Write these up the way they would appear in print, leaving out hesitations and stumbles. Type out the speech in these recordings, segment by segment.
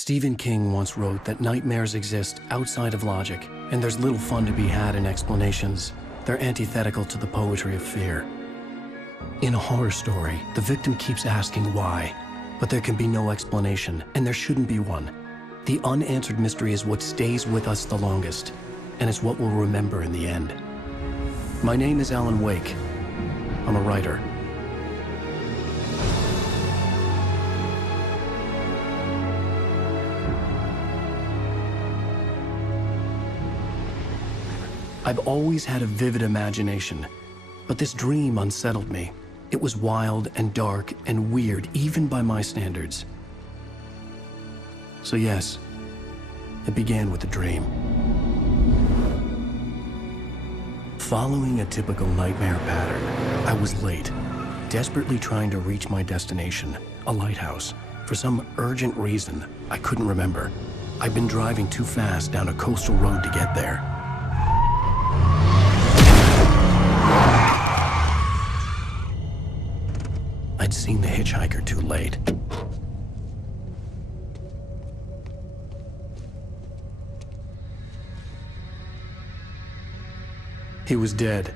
Stephen King once wrote that nightmares exist outside of logic, and there's little fun to be had in explanations. They're antithetical to the poetry of fear. In a horror story, the victim keeps asking why, but there can be no explanation, and there shouldn't be one. The unanswered mystery is what stays with us the longest, and it's what we'll remember in the end. My name is Alan Wake. I'm a writer. I've always had a vivid imagination, but this dream unsettled me. It was wild and dark and weird, even by my standards. So yes, it began with a dream. Following a typical nightmare pattern, I was late, desperately trying to reach my destination, a lighthouse. For some urgent reason, I couldn't remember. I'd been driving too fast down a coastal road to get there. I'd seen the hitchhiker too late. He was dead.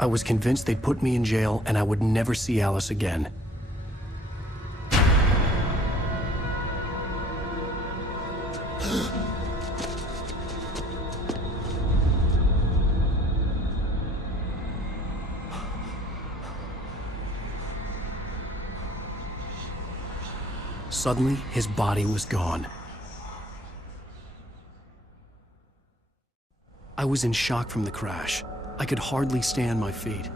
I was convinced they'd put me in jail and I would never see Alice again. Suddenly, his body was gone. I was in shock from the crash. I could hardly stay on my feet.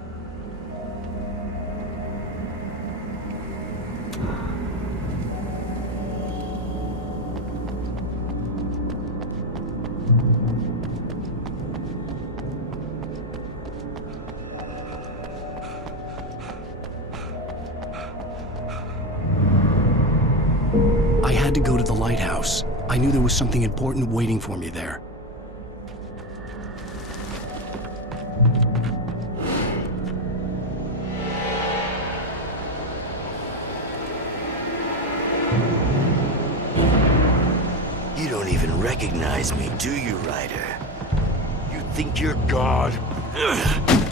I had to go to the lighthouse. I knew there was something important waiting for me there. You don't even recognize me, do you, Ryder? You think you're God?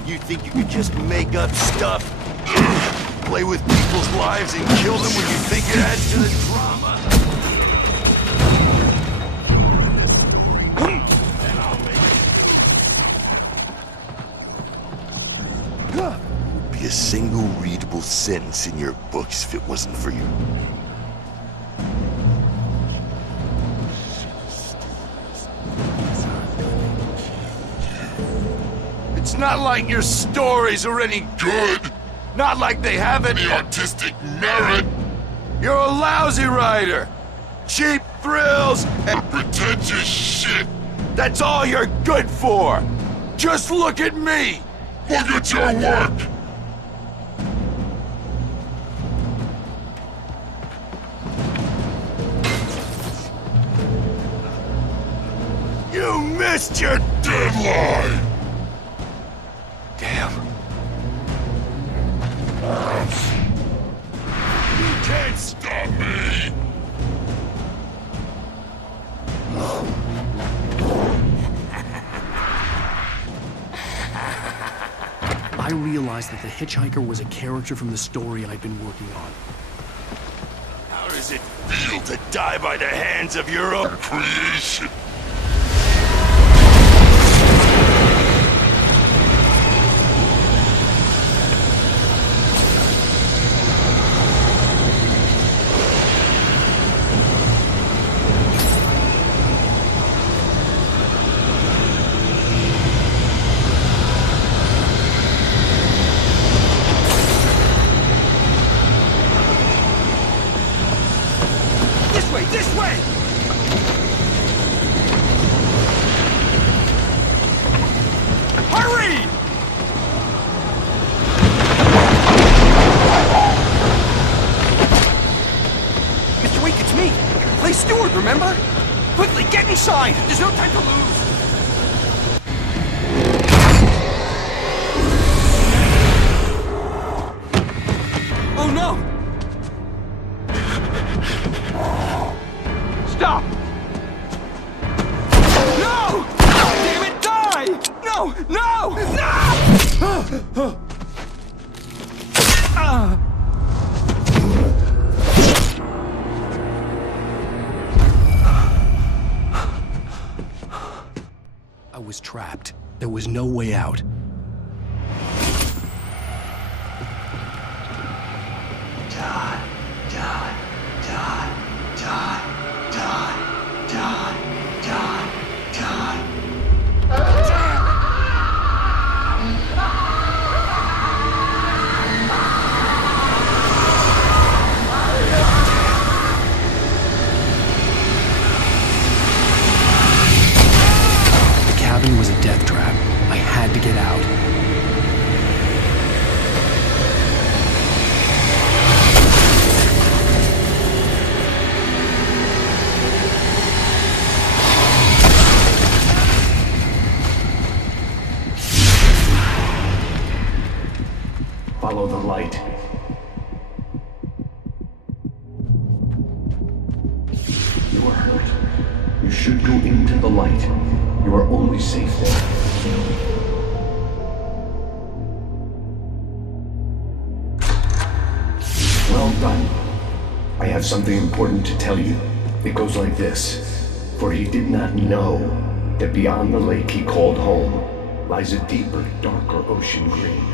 You think you could just make up stuff? Play with people's lives and kill them when you think it adds to the drama? And I'll make it. Be a single readable sentence in your books if it wasn't for you. It's not like your stories are any good. Not like they have any artistic merit. You're a lousy writer. Cheap thrills and pretentious shit. That's all you're good for. Just look at me. Look at your work. You missed your deadline. Damn. You can't stop me! I realized that the hitchhiker was a character from the story I'd been working on. How does it feel to die by the hands of your own creation? This way! Hurry! Mr. Wake, it's me. Play steward, remember? Quickly, get inside! There's no time to lose! Oh no! Stop! No! Damn it, die! No! No! No! I was trapped. There was no way out. The cabin was a death trap. I had to get out. Follow the light. You are hurt. You should go into the light. You are only safe there. Well done. I have something important to tell you. It goes like this. For he did not know that beyond the lake he called home lies a deeper, darker ocean green,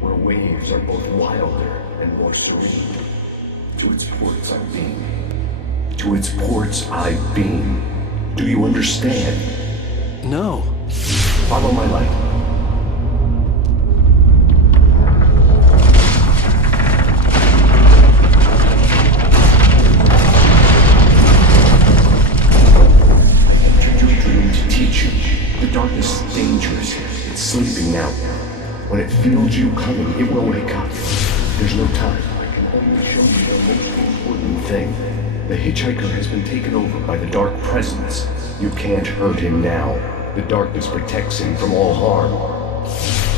where waves are both wilder and more serene. To its ports I beam. To its ports I beam. Do you understand? No. Follow my light. I entered your dream to teach you. The darkness is dangerous. It's sleeping now. When it feels you coming, it will wake up. There's no time. I can only show you the most important thing. The hitchhiker has been taken over by the dark presence. You can't hurt him now. The darkness protects him from all harm.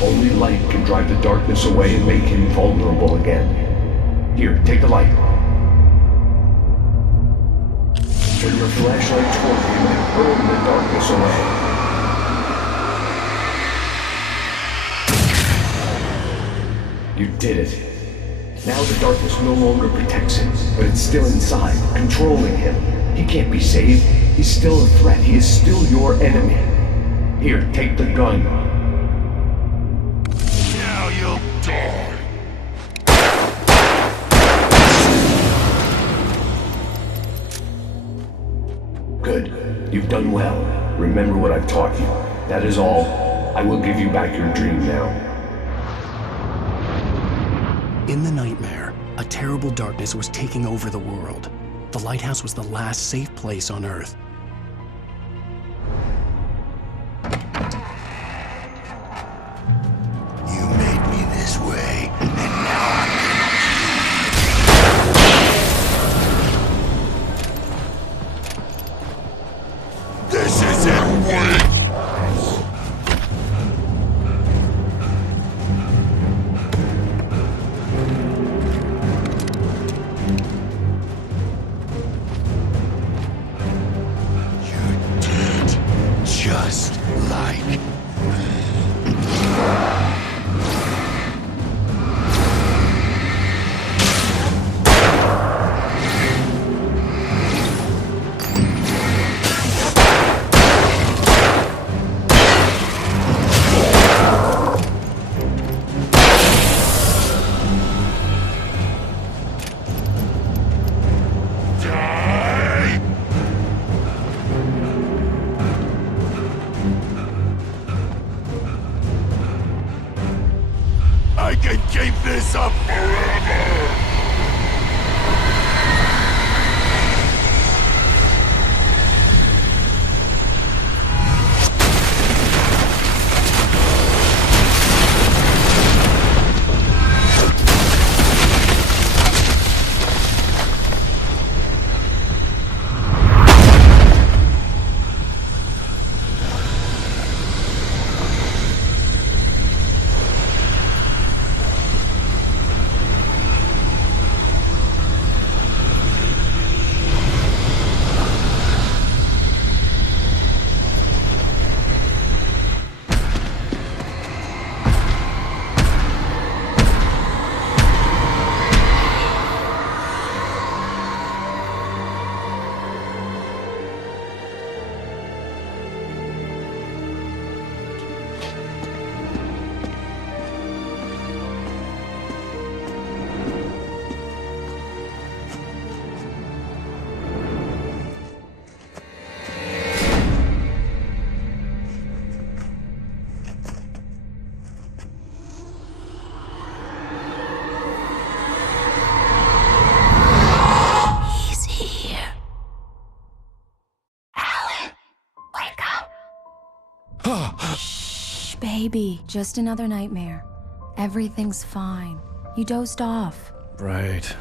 Only light can drive the darkness away and make him vulnerable again. Here, take the light. Turn your flashlight toward him and burn the darkness away. You did it. Now the darkness no longer protects him, but it's still inside, controlling him. He can't be saved. He's still a threat. He is still your enemy. Here, take the gun. Now you'll die. Good. You've done well. Remember what I've taught you. That is all. I will give you back your dream now. In the nightmare, a terrible darkness was taking over the world. The lighthouse was the last safe place on Earth. You made me this way, and now I'm... This isn't way! Baby, just another nightmare. Everything's fine. You dozed off. Right.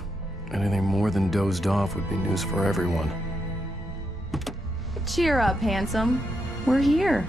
Anything more than dozed off would be news for everyone. Cheer up, handsome. We're here.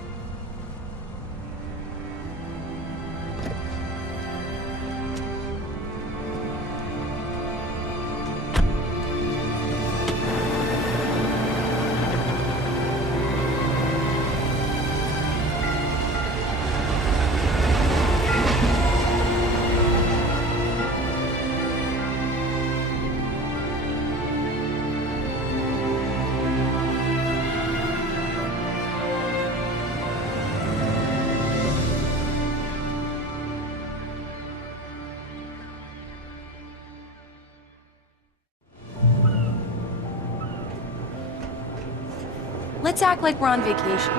Let's act like we're on vacation.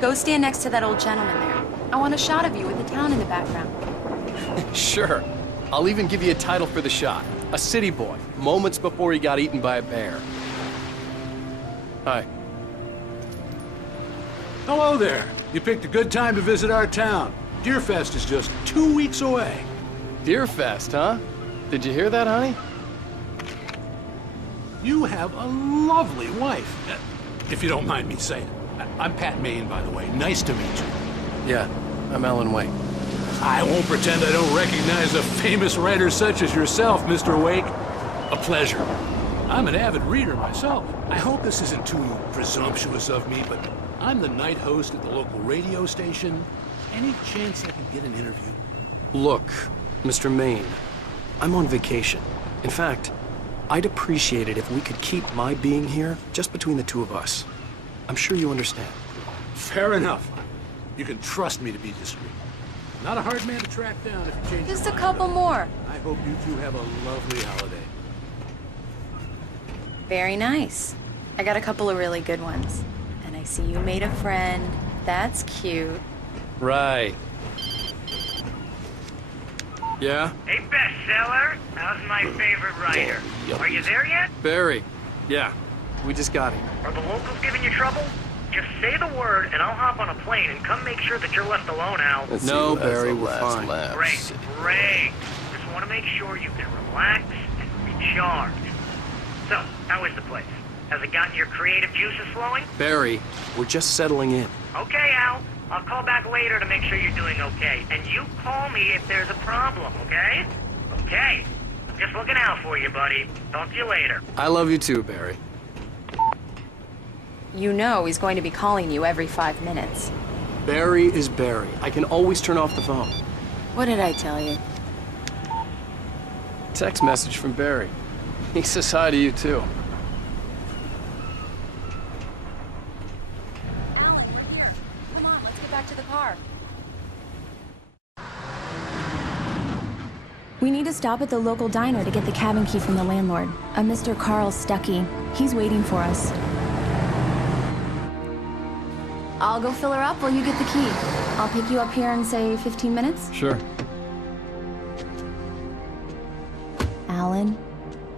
Go stand next to that old gentleman there. I want a shot of you with the town in the background. Sure. I'll even give you a title for the shot. A city boy, moments before he got eaten by a bear. Hi. Hello there. You picked a good time to visit our town. Deerfest is just 2 weeks away. Deerfest, huh? Did you hear that, honey? You have a lovely wife. If you don't mind me saying. I'm Pat Maine, by the way. Nice to meet you. Yeah, I'm Alan Wake. I won't pretend I don't recognize a famous writer such as yourself, Mr. Wake. A pleasure. I'm an avid reader myself. I hope this isn't too presumptuous of me, but I'm the night host at the local radio station. Any chance I can get an interview? Look, Mr. Maine, I'm on vacation. In fact, I'd appreciate it if we could keep my being here just between the two of us. I'm sure you understand. Fair enough. You can trust me to be discreet. Not a hard man to track down if you change Just a your mind. couple more. I hope you two have a lovely holiday. Very nice. I got a couple of really good ones. And I see you made a friend. That's cute. Right. Yeah? Hey, bestseller. How's my favorite writer? Are you there yet? Barry. Yeah. We just got him. Are the locals giving you trouble? Just say the word, and I'll hop on a plane and come make sure that you're left alone, Al. No, Barry, we're fine. Great, great. Just want to make sure you can relax and recharge. So, how is the place? Has it gotten your creative juices flowing? Barry, we're just settling in. Okay, Al. I'll call back later to make sure you're doing okay. And you call me if there's a problem, okay? Okay. Just looking out for you, buddy. Talk to you later. I love you too, Barry. You know he's going to be calling you every 5 minutes. Barry is Barry. I can always turn off the phone. What did I tell you? Text message from Barry. He says hi to you too. Alan, we're here. Come on, let's get back to the car. We need to stop at the local diner to get the cabin key from the landlord, a Mr. Carl Stuckey. He's waiting for us. I'll go fill her up while you get the key. I'll pick you up here in, say, 15 minutes? Sure. Alan,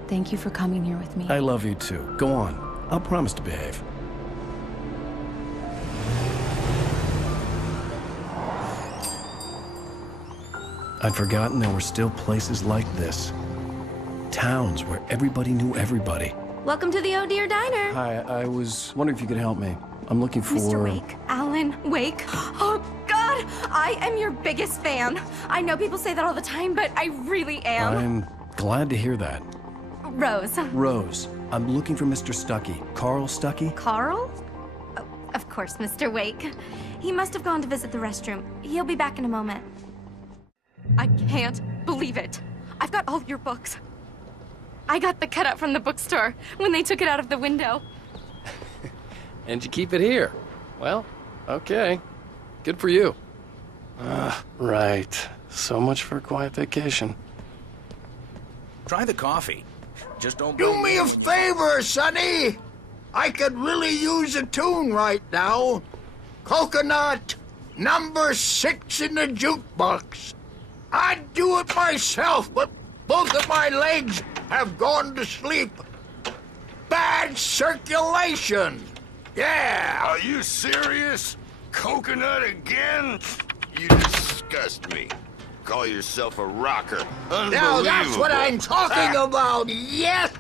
thank you for coming here with me. I love you too. Go on. I'll promise to behave. I'd forgotten there were still places like this. Towns where everybody knew everybody. Welcome to the Oh Dear Diner. Hi, I was wondering if you could help me. I'm looking for... Mr. Wake. Alan Wake. Oh, God! I am your biggest fan. I know people say that all the time, but I really am. I'm glad to hear that. Rose. Rose, I'm looking for Mr. Stuckey. Carl Stuckey? Carl? Oh, of course, Mr. Wake. He must have gone to visit the restroom. He'll be back in a moment. I can't believe it. I've got all your books. I got the cutout from the bookstore when they took it out of the window. And you keep it here. Well, okay. Good for you. Right. So much for a quiet vacation. Try the coffee. Just don't... Do me a favor, Sonny. I could really use a tune right now. Coconut, number 6 in the jukebox. I'd do it myself, but both of my legs have gone to sleep. Bad circulation. Yeah. Are you serious? Coconut again? You disgust me. Call yourself a rocker. Unbelievable. Now that's what I'm talking about, yes!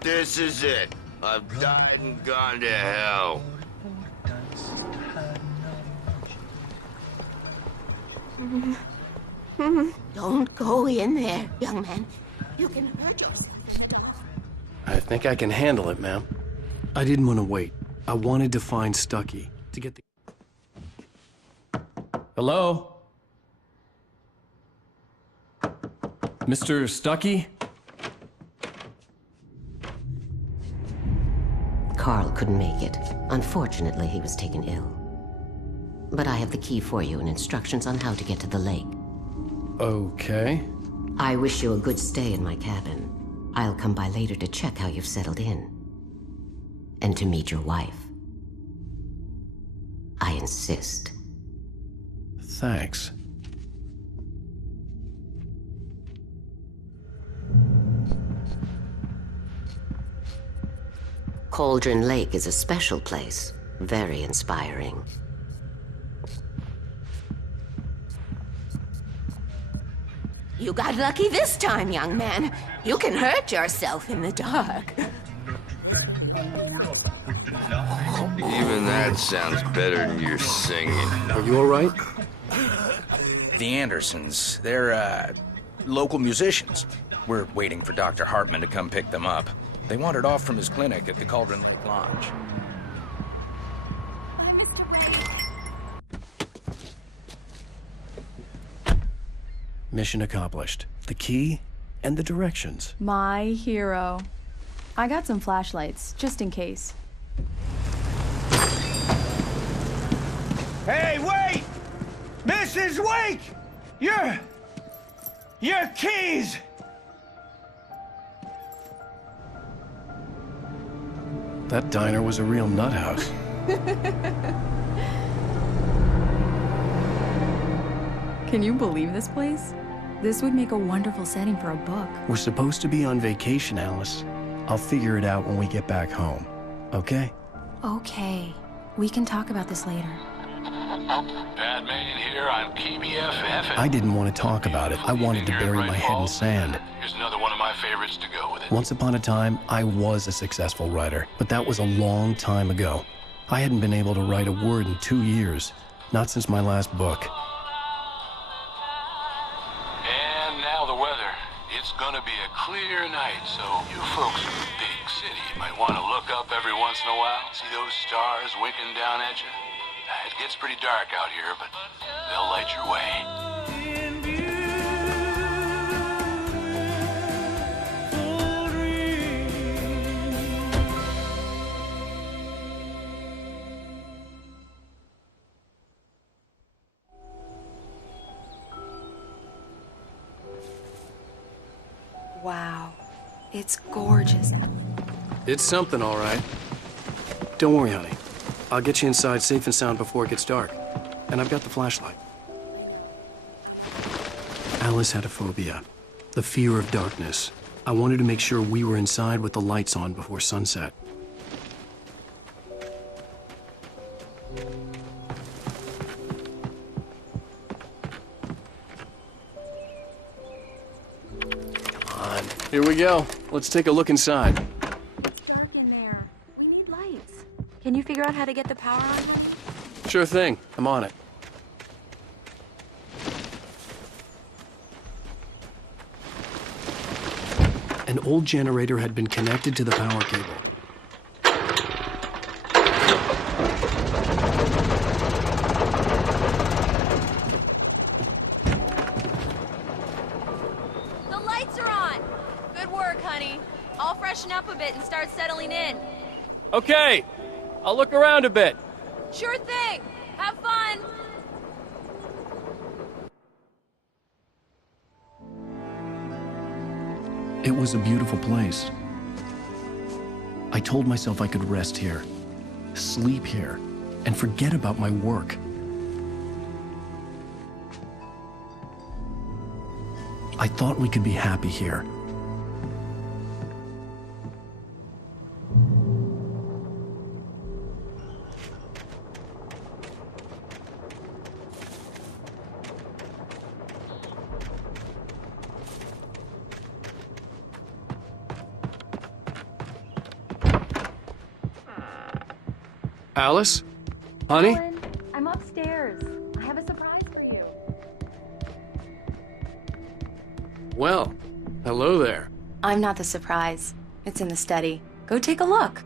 This is it. I've died and gone to hell. Don't go in there, young man. You can hurt yourself. I think I can handle it, ma'am. I didn't want to wait. I wanted to find Stucky to get the... Hello? Mr. Stucky? Carl couldn't make it. Unfortunately, he was taken ill. But I have the key for you and instructions on how to get to the lake. Okay. I wish you a good stay in my cabin. I'll come by later to check how you've settled in. And to meet your wife. I insist. Thanks. Cauldron Lake is a special place. Very inspiring. You got lucky this time, young man. You can hurt yourself in the dark. Even that sounds better than your singing. Are you all right? The Andersons, they're, local musicians. We're waiting for Dr. Hartman to come pick them up. They wandered off from his clinic at the Cauldron Lodge. Mission accomplished. The key and the directions. My hero. I got some flashlights, just in case. Hey, wait! Mrs. Wake! Your keys! That diner was a real nut house. Can you believe this place? This would make a wonderful setting for a book. We're supposed to be on vacation, Alice. I'll figure it out when we get back home. Okay? Okay. We can talk about this later. Batman here on KBFF. I didn't want to talk about it. I wanted to bury my head in sand. Here's another one of my favorites to go with it. Once upon a time, I was a successful writer, but that was a long time ago. I hadn't been able to write a word in 2 years, not since my last book. And now the weather. It's gonna be a clear night, so you folks in the big city might want to look up every once in a while, see those stars winking down at you. It gets pretty dark out here, but they'll light your way. Wow. It's gorgeous. It's something, all right. Don't worry, honey. I'll get you inside safe and sound before it gets dark. And I've got the flashlight. Alice had a phobia. The fear of darkness. I wanted to make sure we were inside with the lights on before sunset. Come on. Here we go. Let's take a look inside. Dark in there. We need lights. Can you figure out how to get the power on, honey? Sure thing. I'm on it. An old generator had been connected to the power cable. The lights are on! Good work, honey. I'll freshen up a bit and start settling in. Okay, I'll look around a bit. Sure thing! Have fun! It was a beautiful place. I told myself I could rest here, sleep here, and forget about my work. I thought we could be happy here. Alice? Honey? Alan, I'm upstairs. I have a surprise for you. Well, hello there. I'm not the surprise. It's in the study. Go take a look.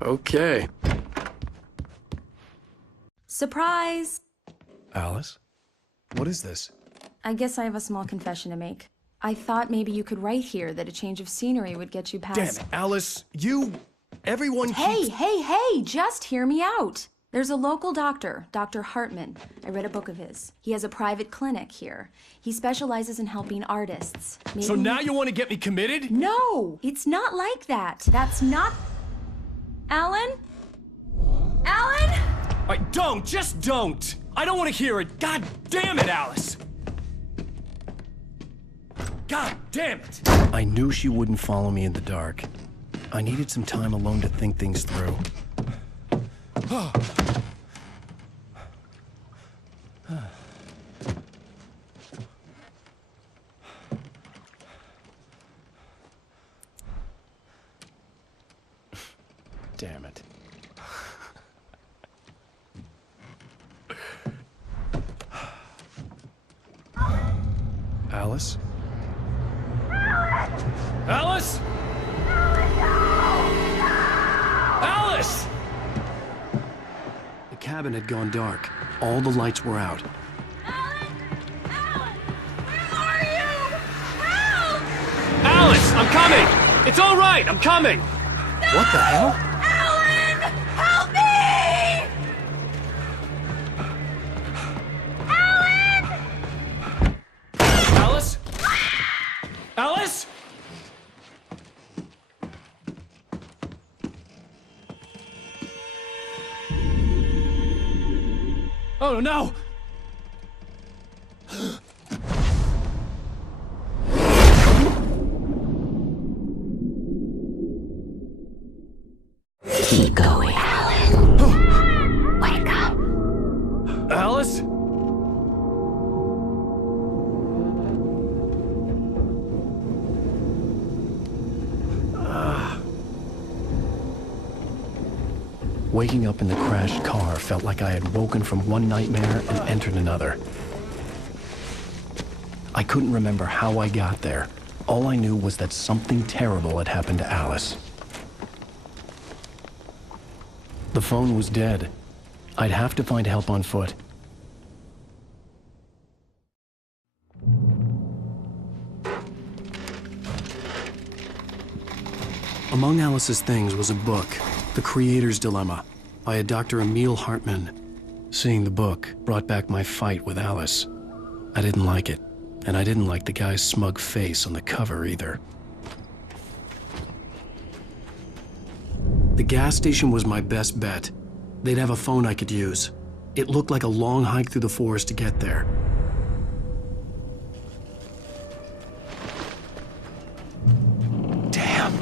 Okay. Surprise! Alice? What is this? I guess I have a small confession to make. I thought maybe you could write here that a change of scenery would get you past... Damn it, Alice, everyone Hey, just hear me out. There's a local doctor, Dr. Hartman. I read a book of his. He has a private clinic here. He specializes in helping artists. So now you want to get me committed? No, it's not like that. That's not... Alan? Alan? Just don't! I don't want to hear it! God damn it, Alice! God damn it! I knew she wouldn't follow me in the dark. I needed some time alone to think things through. Damn it. Alice? Alice? Alice! The cabin had gone dark. All the lights were out. Alice, I'm coming! It's all right, I'm coming! What the hell? Alan! Help me! Alan! Alice? Alice? Oh no! Keep going, Alan. Wake up. Alice? Waking up in the crashed car felt like I had woken from one nightmare and entered another. I couldn't remember how I got there. All I knew was that something terrible had happened to Alice. The phone was dead. I'd have to find help on foot. Among Alice's things was a book, The Creator's Dilemma, by a Dr. Emil Hartman. Seeing the book brought back my fight with Alice. I didn't like it, and I didn't like the guy's smug face on the cover either. The gas station was my best bet. They'd have a phone I could use. It looked like a long hike through the forest to get there. Damn.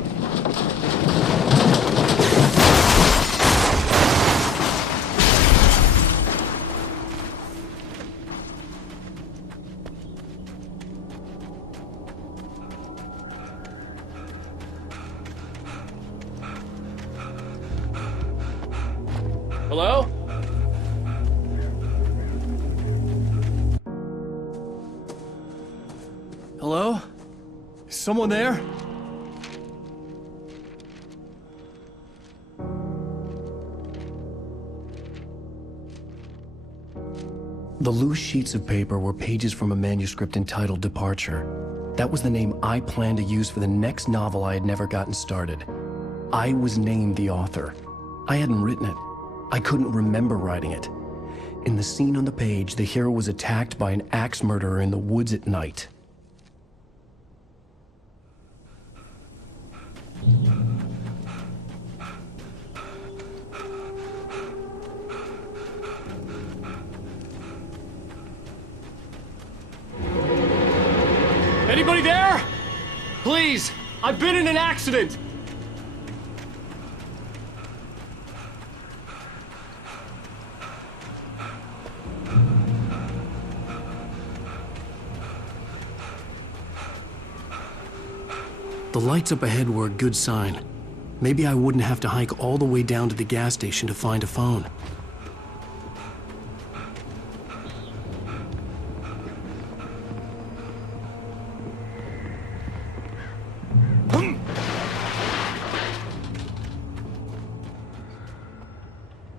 Hello? Hello? Is someone there? The loose sheets of paper were pages from a manuscript entitled Departure. That was the name I planned to use for the next novel I had never gotten started. I was named the author. I hadn't written it. I couldn't remember writing it. In the scene on the page, the hero was attacked by an axe murderer in the woods at night. Anybody there? Please, I've been in an accident. The lights up ahead were a good sign. Maybe I wouldn't have to hike all the way down to the gas station to find a phone.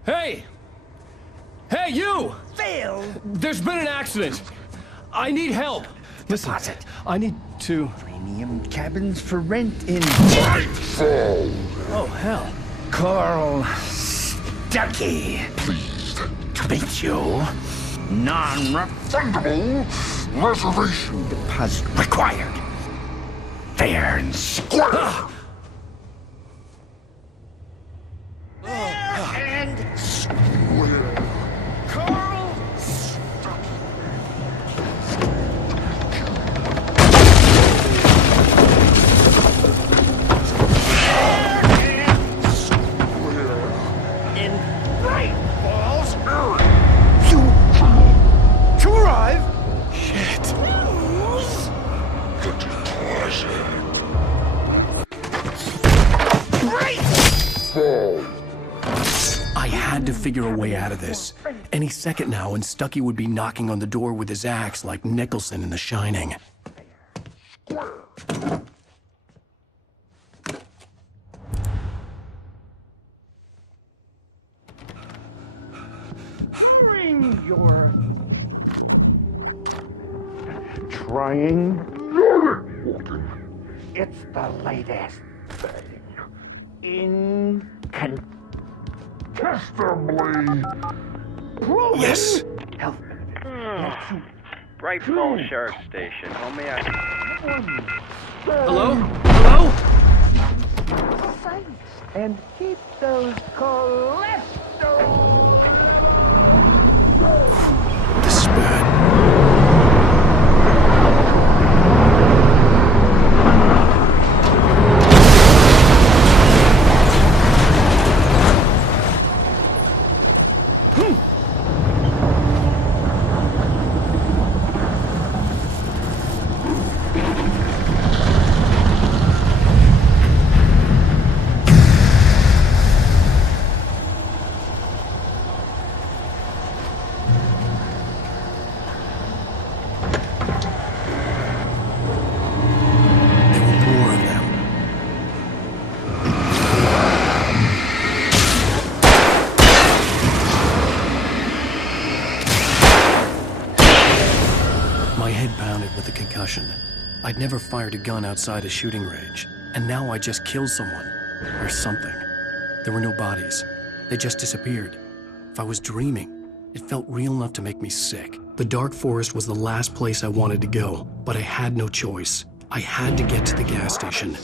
Hey! Hey, you! Phil! There's been an accident. I need help. Listen, I need to... Premium cabins for rent in... Nightfall! Oh, hell. Carl Stuckey. Pleased to meet you. Non-refundable reservation deposit required. Fair and square. And square. Carl I had to figure a way out of this. Any second now, and Stuckey would be knocking on the door with his axe like Nicholson in The Shining. bring your trying. It's the latest thing. Incontestably. Yes. Health. Bright Falls Sheriff Station. Homie, Hello? Hello? Sights and keep those cholesterol. This is bad. I'd never fired a gun outside a shooting range, and now I just killed someone. Or something. There were no bodies. They just disappeared. If I was dreaming, it felt real enough to make me sick. The dark forest was the last place I wanted to go, but I had no choice. I had to get to the gas station.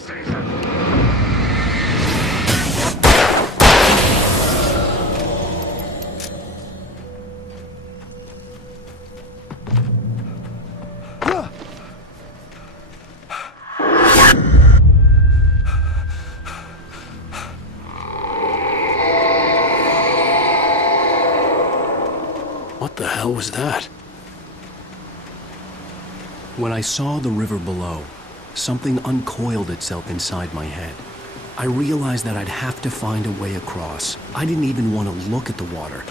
What the hell was that? When I saw the river below, something uncoiled itself inside my head. I realized that I'd have to find a way across. I didn't even want to look at the water.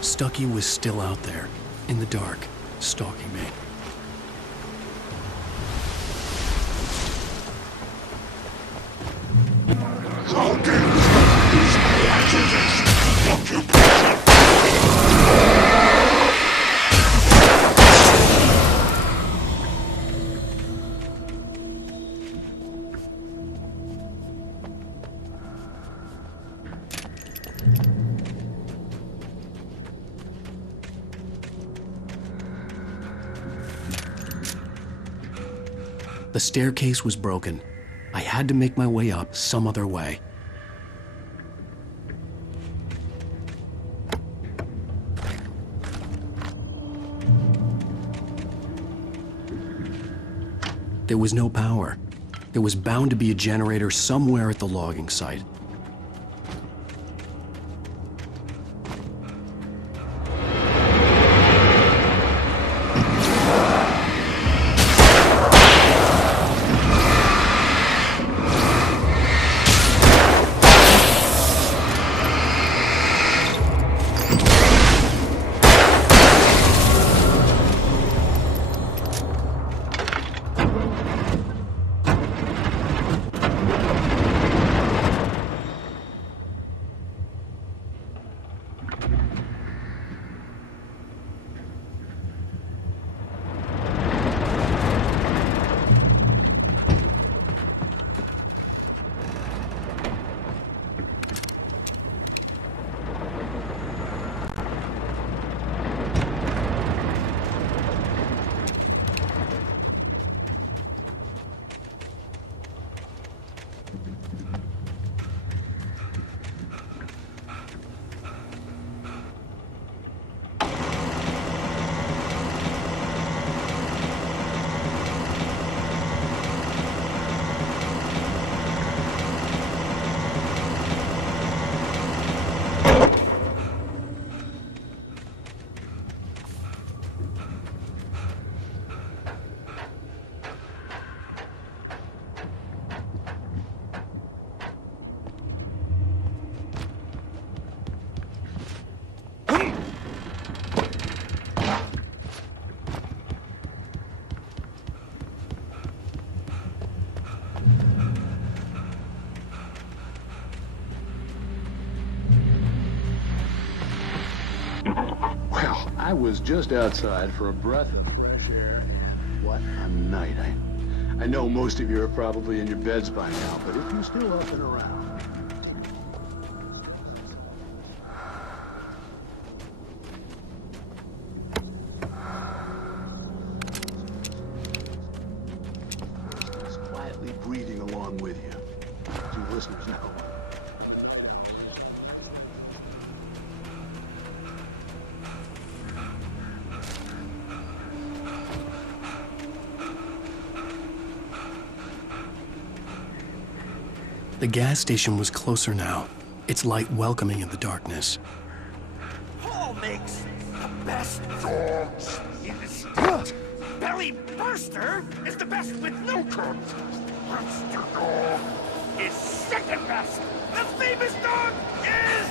Stuckey was still out there, in the dark, stalking me. The staircase was broken. I had to make my way up some other way. There was no power. There was bound to be a generator somewhere at the logging site. I was just outside for a breath of fresh air, and what a night. I know most of you are probably in your beds by now, but if you're still up and around, just quietly breathing along with you, as you listeners know. The gas station was closer now, its light welcoming in the darkness. Paul makes the best dogs in the state. Belly Burster is the best with no crumbs. Monster Dog is second best. The famous dog is...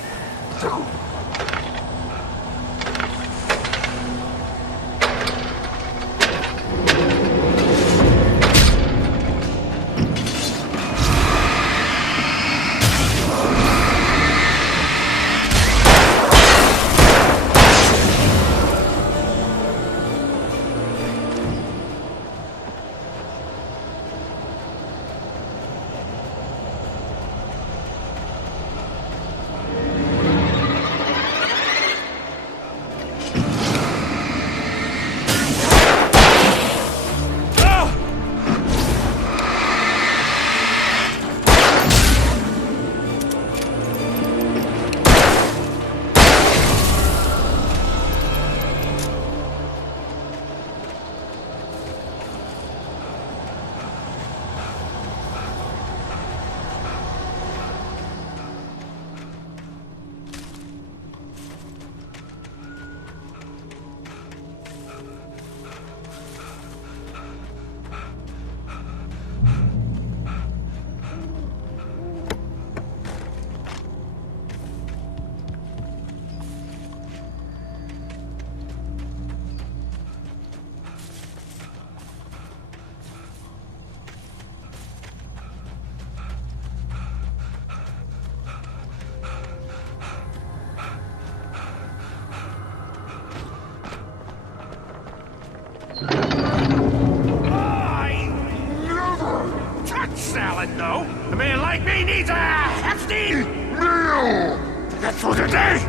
salad, no. A man like me needs a hefty meal to get through the day.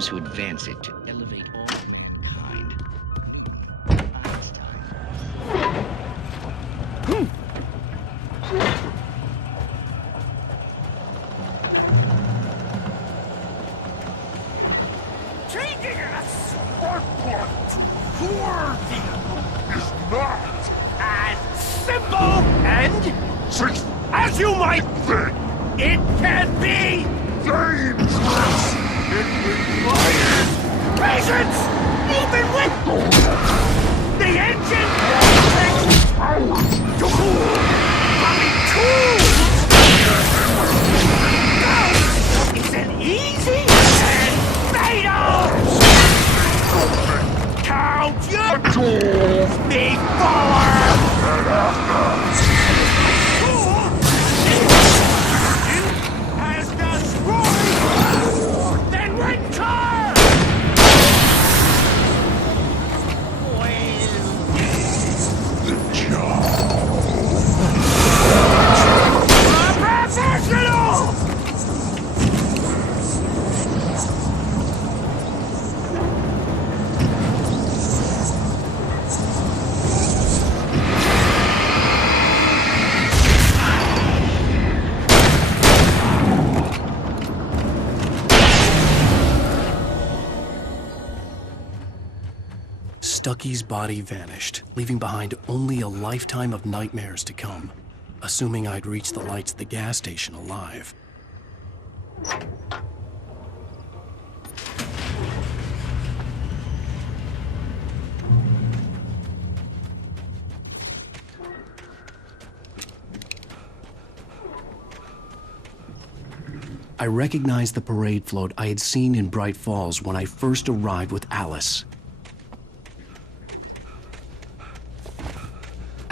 those who advance it to elevate all humankind. Changing a sport part to your vehicle is not as simple and as you might think. It can be dangerous. It requires patience, even with the engine takes hours to cool. Having tools is an easy and fatal. Count your tools before and after. Stucky's body vanished, leaving behind only a lifetime of nightmares to come, assuming I'd reach the lights at the gas station alive. I recognized the parade float I had seen in Bright Falls when I first arrived with Alice.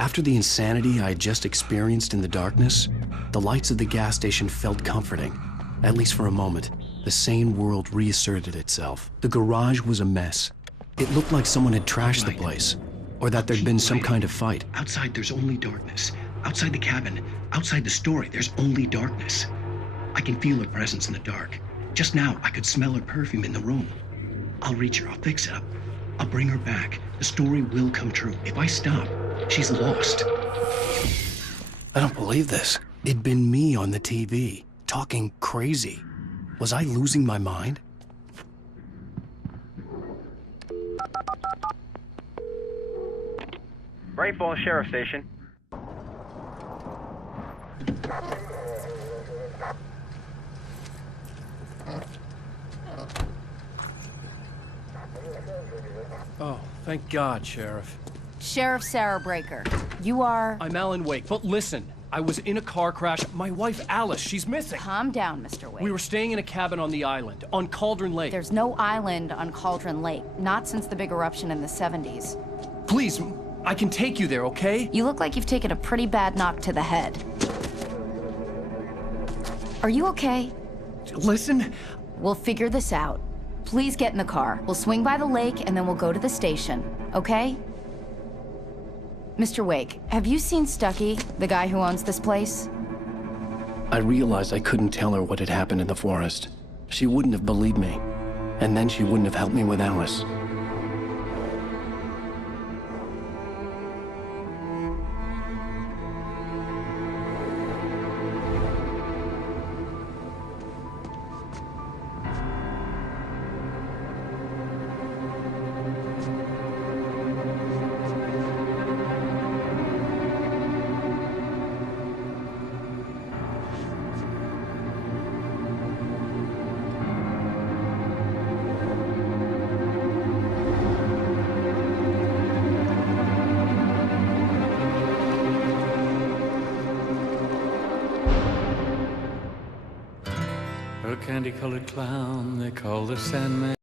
After the insanity I had just experienced in the darkness, the lights of the gas station felt comforting, at least for a moment. The sane world reasserted itself. The garage was a mess. It looked like someone had trashed the place, or that there'd been some kind of fight. Outside, there's only darkness. Outside the cabin, outside the story, there's only darkness. I can feel her presence in the dark. Just now, I could smell her perfume in the room. I'll reach her, I'll fix it up. I'll bring her back. The story will come true. If I stop, she's lost. I don't believe this. It'd been me on the TV, talking crazy. Was I losing my mind? Bright Falls Sheriff Station. Oh, thank God, Sheriff. Sheriff Sarah Breaker. You are... I'm Alan Wake, but listen. I was in a car crash. My wife, Alice, she's missing. Calm down, Mr. Wake. We were staying in a cabin on the island, on Cauldron Lake. There's no island on Cauldron Lake. Not since the big eruption in the 70s. Please, I can take you there, okay? You look like you've taken a pretty bad knock to the head. Are you okay? Listen. We'll figure this out. Please get in the car. We'll swing by the lake and then we'll go to the station, okay? Mr. Wake, have you seen Stucky, the guy who owns this place? I realized I couldn't tell her what had happened in the forest. She wouldn't have believed me. And then she wouldn't have helped me with Alice. A candy-colored clown they call the Sandman.